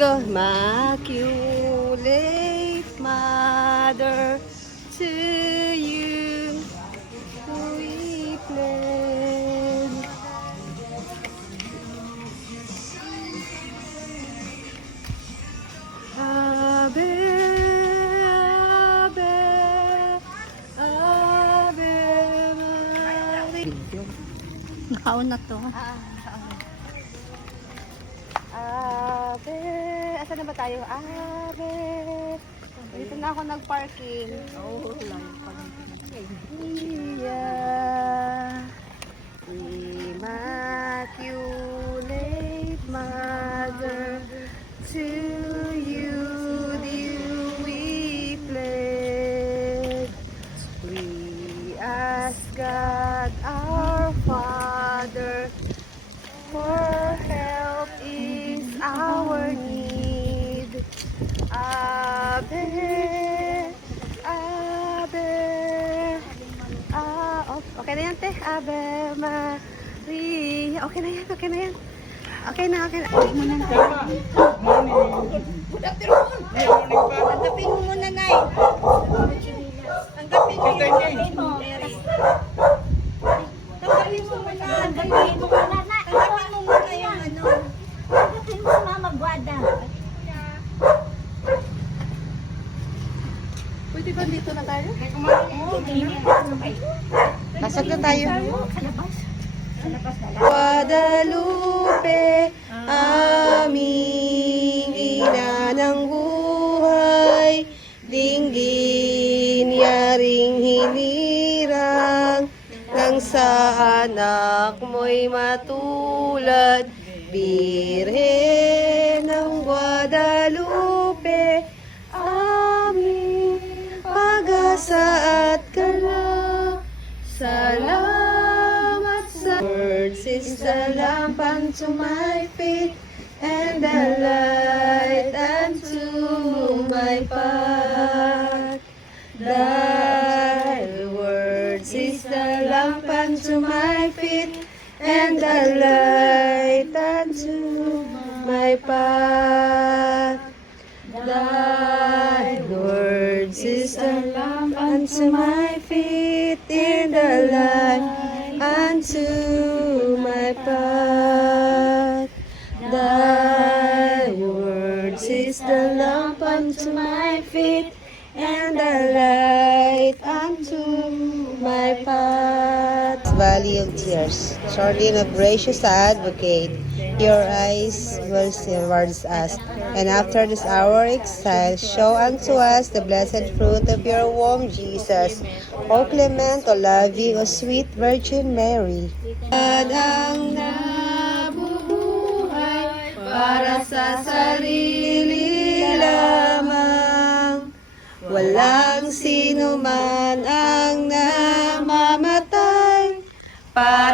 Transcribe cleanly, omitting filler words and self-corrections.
Go. Immaculate Mother, to you we pledge. Ave, Ave, Ave Maria. Nakaon na to. Ave, asan na ba tayo? Ave. Dito na ako nag-parking. Oh, lang pala. Yeah. Immaculate Mother, to you do we pledge. We ask God our Father, for help is our need. Ave, Ave, okay na yan, te. Ave Maria. Okay na yan, okay na yan. Okay na, okay na. Tanggapin mo muna, Nay. Tanggapin mo yung tanggapin mo. Tanggapin mo muna. Tanggapin mo muna. Tanggapin mo muna yung ano. Tanggapin mo, Mama Guada. Pwede ba dito na tayo? Oo, Pasok na tayo. sa labas. Sa labas na lang. Guadalupe, aming ina ng buhay, dinggin yaring hinirang, nang sa anak mo'y matulad, Birhen ng Guadalupe, aming pag-asa at galak. Salamat sa words is the lamp unto my feet and the light unto my path. Thy words is the lamp unto my feet and the light unto my path. Thy words is the lamp unto my feet and the light unto my path. Thy words is the lamp unto my feet and the light unto my path. Valley of Tears, Charlene of Gracious Advocate, your eyes will see towards us, and after this our exile, show unto us the blessed fruit of your womb, Jesus. O clement, O loving, O sweet Virgin Mary. At ang nabubuhay para sa sarili lamang, walang sino man ang namamatay para